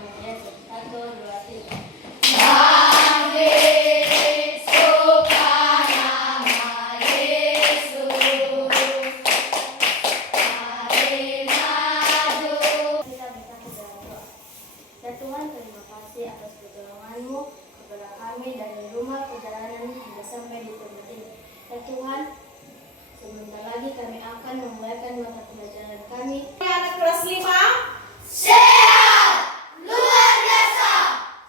nama Yesus. 1, 2, 3. Ya Tuhan, terima kasih atas pertolongan-Mu kepada kami dari rumah perjalanan hingga sampai di tempat ini. Ya Tuhan, sebentar lagi kami akan memulaikan mata pelajaran kami. Anak kelas 5. Sehat, luar biasa,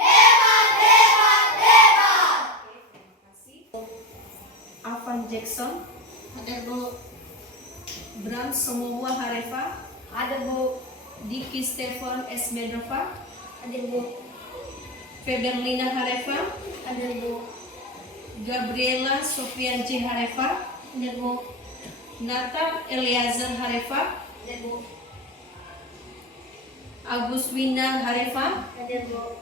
hebat, hebat, hebat. Oke, terima kasih. Avan Jackson, Ada Bu, Bram Somowa Harefa, ada Bu, Diki Stefan Esmedrova, ada Bu, Feberlina Harefa, ada Bu, Gabriela Sofian J. Harefa, ada Bu, Nathan Eliazar Harefa, ada Bu, Agus Wina Harefa, ada Bu.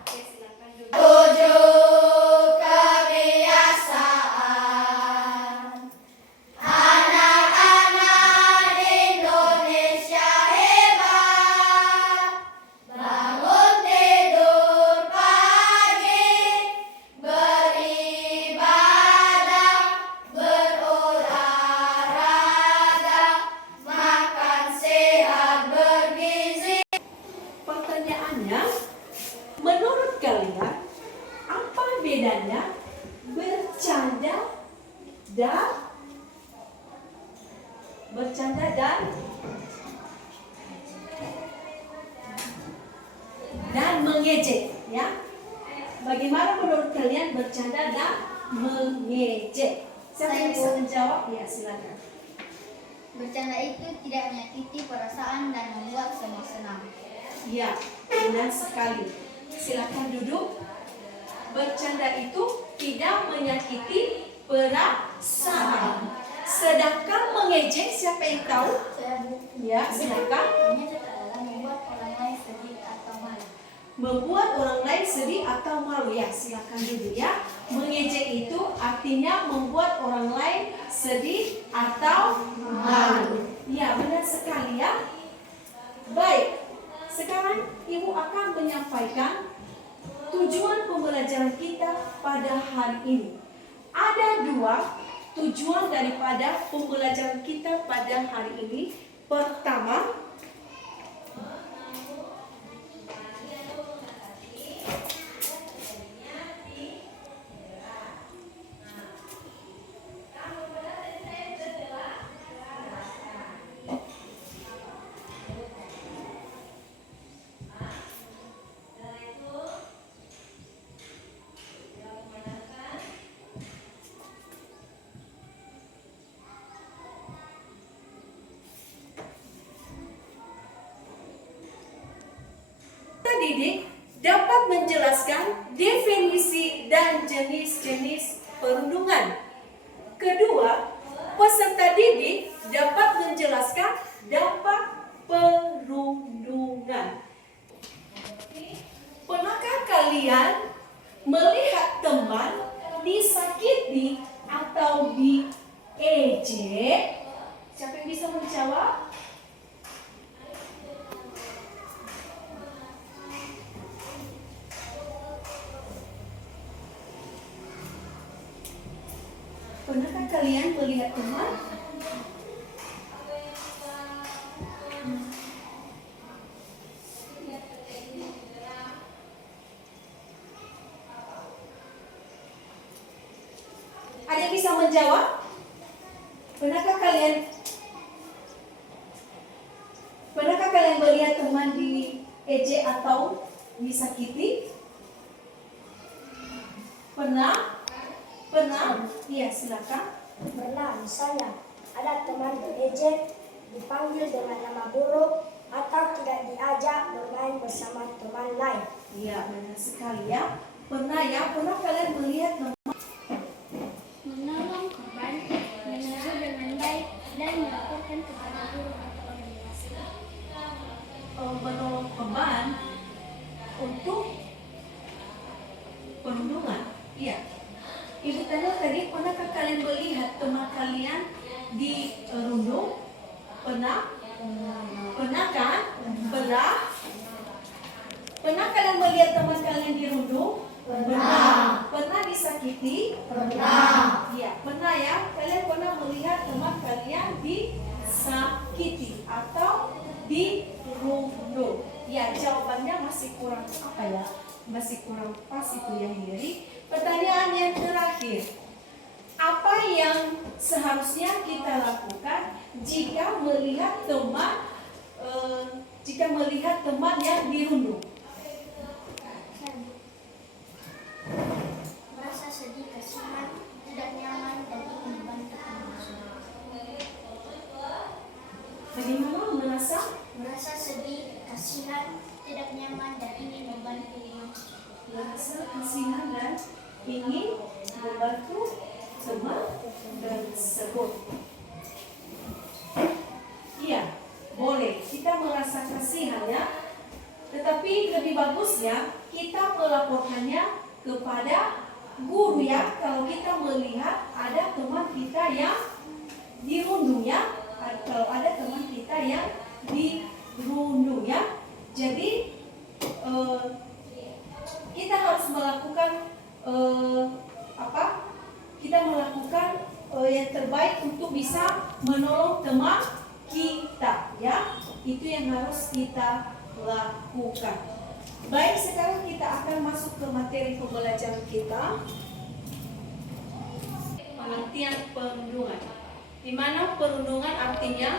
Oke, silakan duduk. Tujuh kebiasaan anak-anak Indonesia hebat. Bangun tidur pagi, beribadah, berolahraga, makan sehat bergizi. Pertanyaannya, menurut kalian apa bedanya bercanda dan mengejek, ya? Bagaimana menurut kalian bercanda dan mengejek? Siapa yang bisa menjawab? Ya, silakan. Bercanda itu tidak menyakiti perasaan dan membuat semua senang. Ya, benar sekali. Silakan duduk. Bercanda itu tidak menyakiti perasaan. Sedangkan mengejek, siapa yang tahu? Saya Bu. Ya, silakan. Mengejek adalah membuat orang lain sedih atau malu. Membuat orang lain sedih atau malu. Ya, silakan duduk ya. Mengejek itu artinya membuat orang lain sedih atau malu. Ya, benar sekali ya. Baik. Sekarang Ibu akan menyampaikan tujuan pembelajaran kita pada hari ini. Ada 2 tujuan daripada pembelajaran kita pada hari ini. Pertama, didik dapat menjelaskan definisi dan jenis-jenis perundungan. Kedua, peserta didik dapat menjelaskan dampak perundungan. Pernahkah kalian melihat teman disakiti atau diejek? Siapa yang bisa menjawab? Pernahkah kalian melihat teman? Ada yang bisa menjawab? Pernahkah kalian melihat teman diejek atau disakiti? Pernah? Iya, silakan. Pernah, misalnya ada teman diejek, dipanggil dengan nama buruk, atau tidak diajak bermain bersama teman lain. Iya, benar sekali ya. Pernah kalian melihat Menolong korban, menegur dengan baik, dan melaporkan kepada guru atau organisasi. menolong korban untuk perlindungan? Iya. Ibu tanya tadi, pernahkah kalian melihat teman kalian dirundung? Pernah? Pernah kan? Pernah kalian melihat teman kalian dirundung? Pernah. Pernah disakiti? Pernah. Iya, pernah ya. Kalian pernah melihat teman kalian disakiti atau dirundung? Ya, jawabannya masih kurang apa ya? Masih kurang pas itu ya, Hiri. Pertanyaan yang terakhir. Apa yang seharusnya kita lakukan jika melihat teman yang dirundung? Merasa sedih, kasihan, tidak nyaman, dan ingin membantu manusia. Bagaimana Merasa sedih, kasihan, tidak nyaman, dan ingin membantu manusia. merasa kasihan dan ingin membantu teman tersebut? Iya, boleh. Kita merasa kasihan ya. Tetapi lebih bagusnya kita melaporkannya kepada guru ya. Kalau kita melihat ada teman kita yang dirundung ya. Kalau ada teman kita yang dirundung ya. Jadi kita harus melakukan kita melakukan yang terbaik untuk bisa menolong teman kita ya. Itu yang harus kita lakukan. Baik, sekarang kita akan masuk ke materi pembelajaran kita. Pengertian perundungan. Di mana perundungan artinya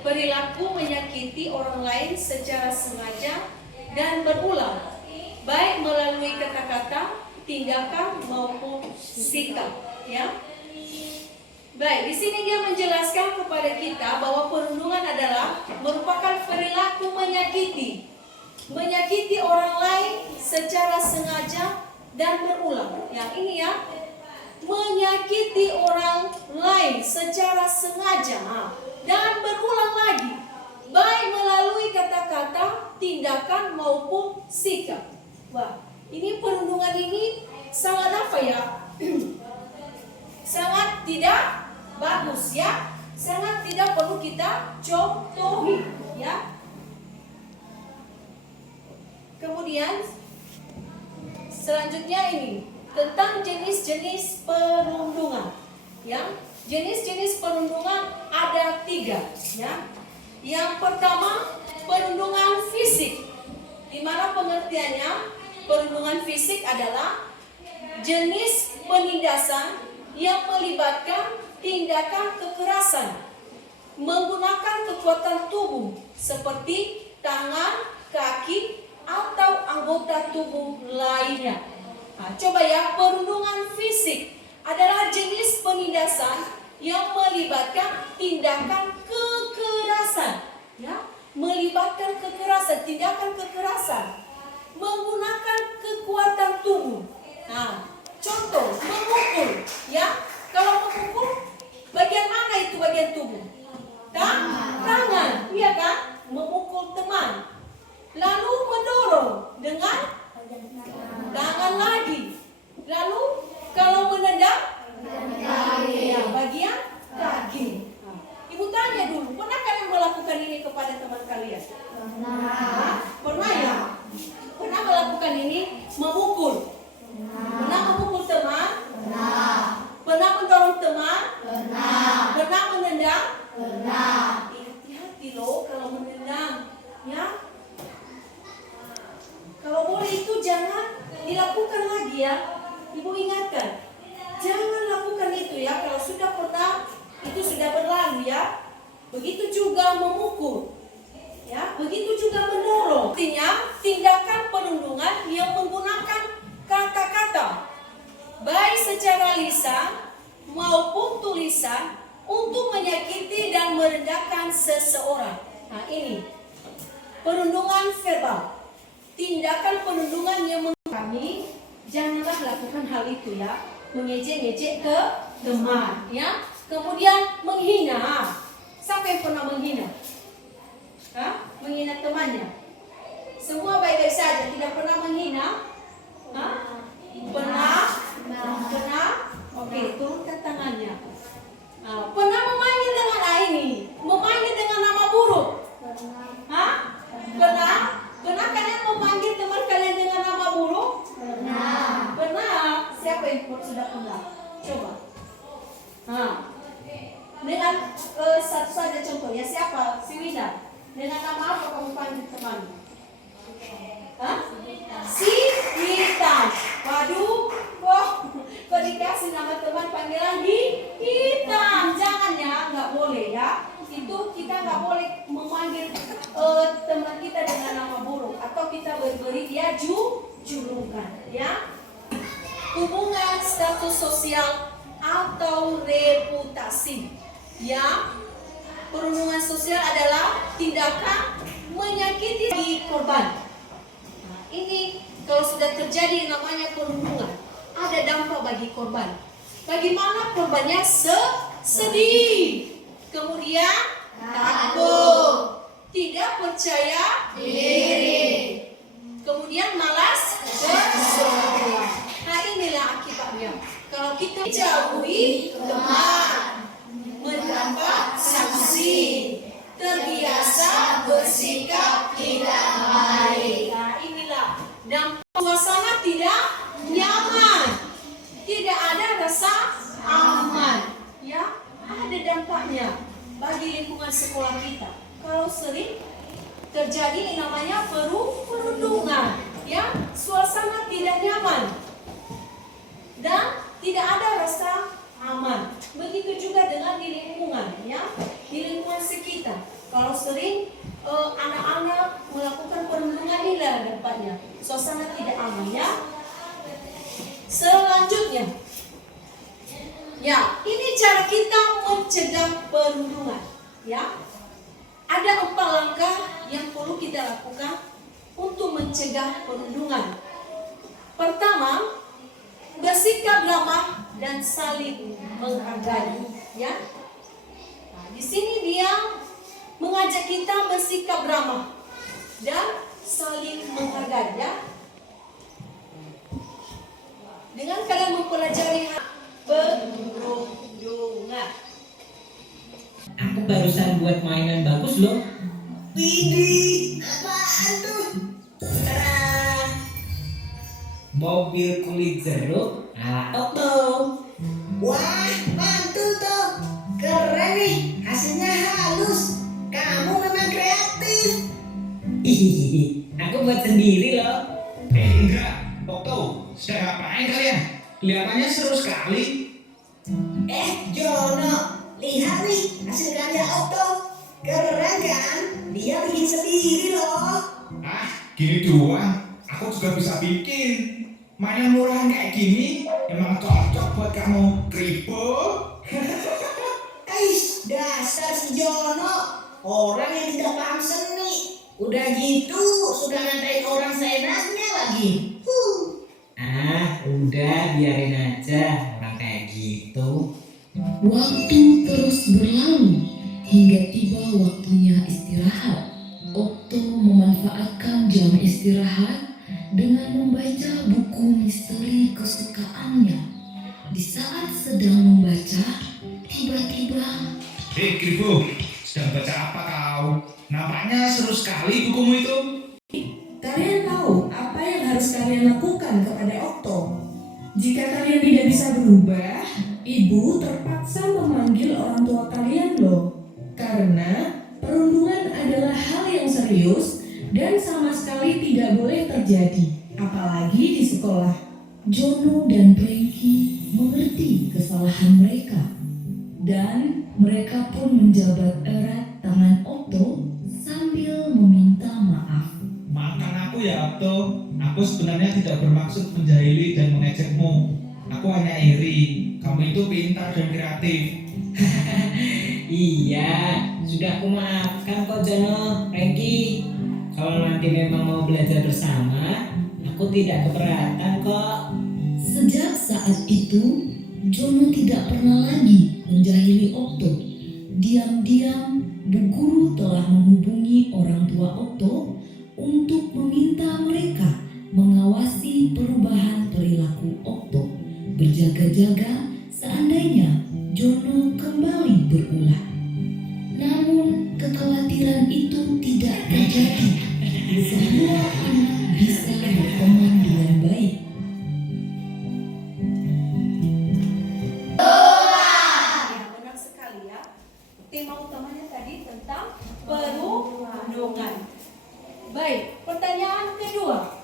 perilaku menyakiti orang lain secara sengaja dan berulang, baik melalui kata-kata, tindakan maupun sikap, ya. Baik, di sini dia menjelaskan kepada kita bahwa perundungan adalah merupakan perilaku menyakiti orang lain secara sengaja dan berulang. Ya, ini ya, menyakiti orang lain secara sengaja dan berulang lagi, baik melalui kata-kata, tindakan maupun sikap. Wah, ini perundungan ini sangat apa ya? Sangat tidak bagus ya, sangat tidak perlu kita contohi ya. Kemudian selanjutnya ini tentang jenis-jenis perundungan ya. Jenis-jenis perundungan ada 3 ya. Yang pertama, perundungan fisik, di mana pengertiannya perundungan fisik adalah jenis penindasan yang melibatkan tindakan kekerasan menggunakan kekuatan tubuh seperti tangan, kaki, atau anggota tubuh lainnya. Nah, coba ya, perundungan fisik adalah jenis penindasan yang melibatkan tindakan kekerasan, ya, melibatkan kekerasan, tindakan kekerasan menggunakan kekuatan tubuh. Nah, contoh memukul, ya. Kalau memukul, bagian mana itu bagian tubuh? Tangan, iya kan? Memukul teman. Lalu mendorong dengan tangan lagi. Lalu kalau menendang, ya, bagian kaki. Ibu tanya dulu, pernah kalian melakukan ini kepada teman kalian? Pernah ya? Pernah melakukan ini? Memukul? Pernah memukul teman? Pernah mendorong teman? Pernah menendang? Hati-hati loh kalau menendang, ya. Kalau boleh itu jangan dilakukan lagi ya. Ibu ingatkan, jangan lakukan itu secara lisan maupun tulisan untuk menyakiti dan merendahkan seseorang. Nah, ini perundungan verbal. Tindakan perundungan yang kami janganlah lakukan hal itu ya. Mengejek-ngejek ke teman ya. Kemudian menghina. Siapa yang pernah menghina? Hah? Menghina temannya. Semua baik-baik saja, tidak pernah menghina? Hah? Pernah? Pernah? Oke, turunkan tangannya. Pernah memanggil dengan ini? Memanggil dengan nama buruk? Hah? Pernah? Pernah kalian memanggil teman kalian dengan nama buruk? Pernah. Pernah? Siapa yang sudah pernah? Coba. Dengan satu saja contoh ya, siapa? Si Wida. Dengan nama apa kamu panggil teman? Hah? Si Hitam. Waduh, kok dikasih nama teman panggilan Hitam? Jangan ya, nggak boleh ya. Itu kita nggak boleh memanggil teman kita dengan nama buruk atau kita beri dia julukan ya. Hubungan status sosial atau reputasi ya. Perundungan sosial adalah tindakan menyakiti korban. Nah, ini kalau sudah terjadi namanya perundungan, ada dampak bagi korban. Bagaimana korbannya? Sedih, kemudian takut, tidak percaya diri, kemudian malas bersekolah. Nah, inilah akibatnya. Kalau kita jauhi teman, mendapat sanksi, terbiasa bersikap tidak baik. Nah, inilah dampak. Suasana tidak nyaman, tidak ada rasa aman. Ya, ada dampaknya bagi lingkungan sekolah kita. Kalau sering terjadi namanya perundungan, ya, suasana tidak nyaman dan tidak ada rasa aman. Begitu juga dengan di lingkungan, ya, di lingkungan sekitar. Kalau sering anak-anak melakukan perundungan, inilah dampaknya. Suasana tidak aman, ya. Selanjutnya, ya, ini cara kita mencegah perundungan, ya. Ada 4 langkah yang perlu kita lakukan untuk mencegah perundungan. Pertama, bersikap ramah dan saling menghargai, ya. Nah, di sini dia mengajak kita bersikap ramah dan saling menghargai, ya. Dengan kalian mempelajari perundungan. Aku barusan buat mainan bagus loh. Widih, apaan tuh? Terang. Mobil kulit jeruk ala Okto. Wah, mantul tuh. Keren nih, hasilnya halus. Kamu memang kreatif. Hihihi, aku buat sendiri loh. Indra, Okto, sedang ngapain kalian? Kelihatannya seru sekali. Jono, lihat nih hasil karya Okto. Keren kan? Dia bikin sendiri loh. Ah, gini doang. Aku juga bisa bikin. Mainan murahan kayak gini emang cocok buat kamu. Kribo. Dasar si Jono, orang yang tidak paham seni. Udah gitu, sudah nganterin orang seenaknya lagi. Udah biarin aja orang kayak gitu. Waktu terus berlalu hingga tiba waktunya istirahat. Okto memanfaatkan jam istirahat dengan membaca buku misteri kesukaannya. Di saat sedang membaca, tiba-tiba Kribo, sedang baca apa kau? Nampaknya seru sekali bukumu itu. Kalian tahu apa yang harus kalian lakukan kepada Okto? Jika kalian tidak bisa berubah, ibu terpaksa memanggil orang tua kalian loh. Karena perundungan adalah hal yang serius dan sama sekali tidak boleh terjadi, apalagi di sekolah. Jono dan Frankie mengerti kesalahan mereka dan mereka pun menjabat erat tangan Okto sambil meminta maaf. Maafkan aku ya Okto. Aku sebenarnya tidak bermaksud menjahili dan mengejekmu. Aku hanya iri. Kamu itu pintar dan kreatif. Iya, sudah aku maafkan kok Jono, Rengki. Kalau nanti memang mau belajar bersama, aku tidak keberatan kok. Sejak saat itu, Jono tidak pernah lagi menjahili Okto. Diam-diam, Bu Guru telah menghubungi orang tua Okto untuk meminta mereka mengawasi perubahan perilaku Okto, berjaga-jaga seandainya Jono kembali berulah. Namun kekhawatiran itu tidak terjadi. Semua anak bisa berteman dengan baik. Ya, benar sekali ya. Tema utamanya tadi tentang perundungan. Baik, pertanyaan kedua.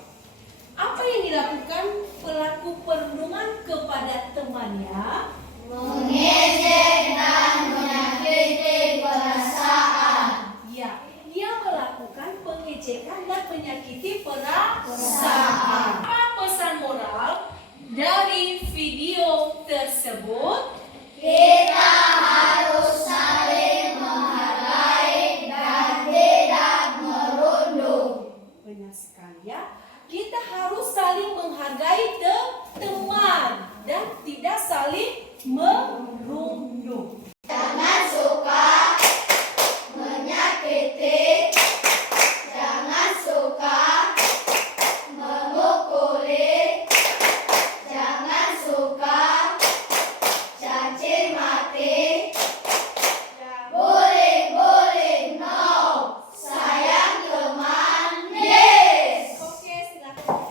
Apa yang dilakukan pelaku perundungan kepada temannya? Mengejek dan menyakiti perasaan. Ya, dia melakukan pengejekan dan menyakiti perasaan. Apa pesan moral dari video tersebut? Kita harus saling menghargai dan tidak merundung. Benar sekali ya. Kita harus saling menghargai teman dan tidak saling merundung. Jangan suka menyakiti, jangan suka memukuli, jangan suka caci maki, bullying, no, sayang teman, yes. Oke, silakan.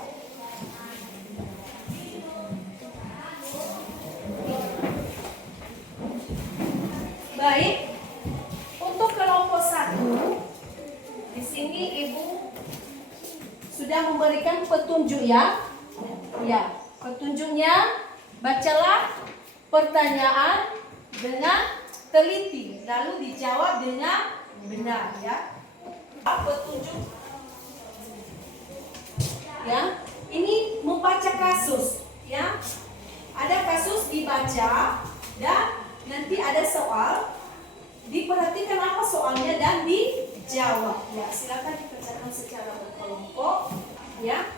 Baik, untuk kelompok 1, di sini Ibu sudah memberikan petunjuk ya. Ya, petunjuknya bacalah pertanyaan dengan teliti, lalu dijawab dengan benar ya. Petunjuk ya, ini membaca kasus ya. Ada kasus dibaca dan nanti ada soal, diperhatikan apa soalnya dan dijawab. Ya, silakan dikerjakan secara berkelompok. Ya,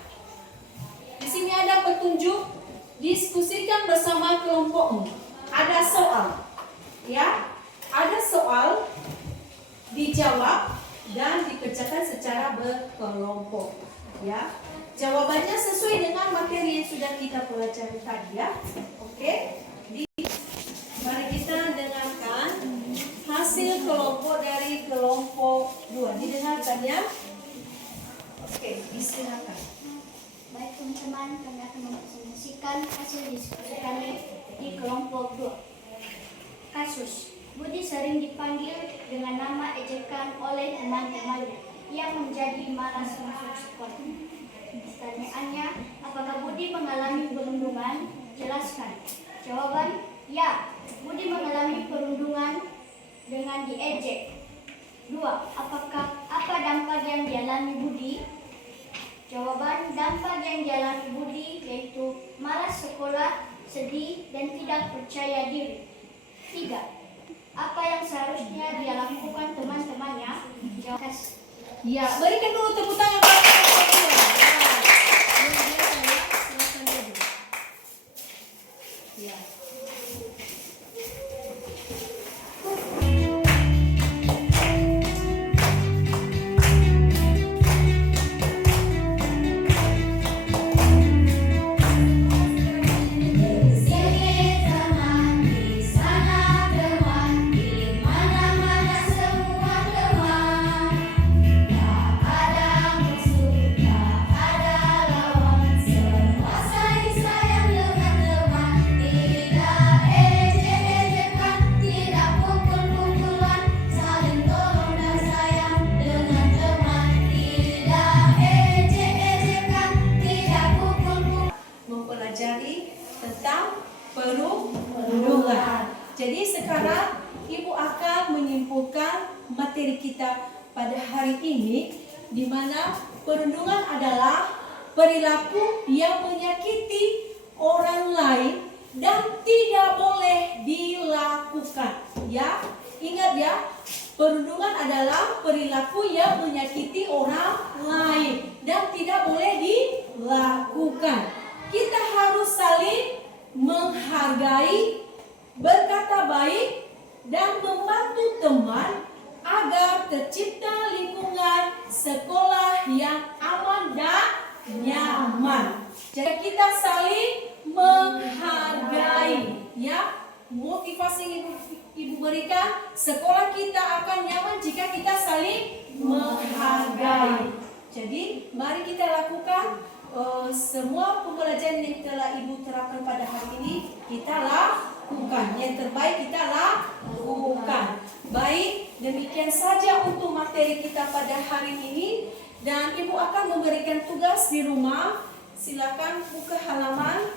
di sini ada petunjuk, diskusikan bersama kelompokmu. Ada soal, ya, ada soal, dijawab dan dikerjakan secara berkelompok. Ya, jawabannya sesuai dengan materi yang sudah kita pelajari tadi ya. Oke. Mari kita dengarkan hasil kelompok dari kelompok 2. Didengarkan ya. Oke, silakan. Baik teman-teman, kami akan mempresentasikan hasil diskusi kami di kelompok 2. Kasus, Budi sering dipanggil dengan nama ejekan oleh teman-temannya yang menjadi malas masuk sekolah. Pertanyaannya, apakah Budi mengalami perundungan? Jelaskan. Jawaban, ya, Budi mengalami perundungan dengan diejek. 2. Apa dampak yang dialami Budi? Jawaban, dampak yang dialami Budi yaitu malas sekolah, sedih, dan tidak percaya diri. 3. Apa yang seharusnya dia lakukan teman-temannya? Jawaban. Ya, berikan dulu tepuk tangan kepada kelompoknya. Ya, luar biasa ya. Silakan dulu. Ya. Mempelajari tentang perundungan. Jadi sekarang Ibu akan menyimpulkan materi kita pada hari ini, di mana perundungan adalah perilaku yang menyakiti orang lain dan tidak boleh dilakukan. Ya, ingat ya, perundungan adalah perilaku yang menyakiti orang lain dan tidak boleh dilakukan. Kita harus saling menghargai, berkata baik, dan membantu teman agar tercipta lingkungan sekolah yang aman dan nyaman. Jadi kita saling menghargai, ya. Motivasi ibu berikan, sekolah kita akan nyaman jika kita saling menghargai. Jadi mari kita lakukan semua pembelajaran yang telah ibu terapkan pada hari ini, kita lakukan. Yang terbaik kita lakukan. Baik, demikian saja untuk materi kita pada hari ini. Dan ibu akan memberikan tugas di rumah. Silakan buka halaman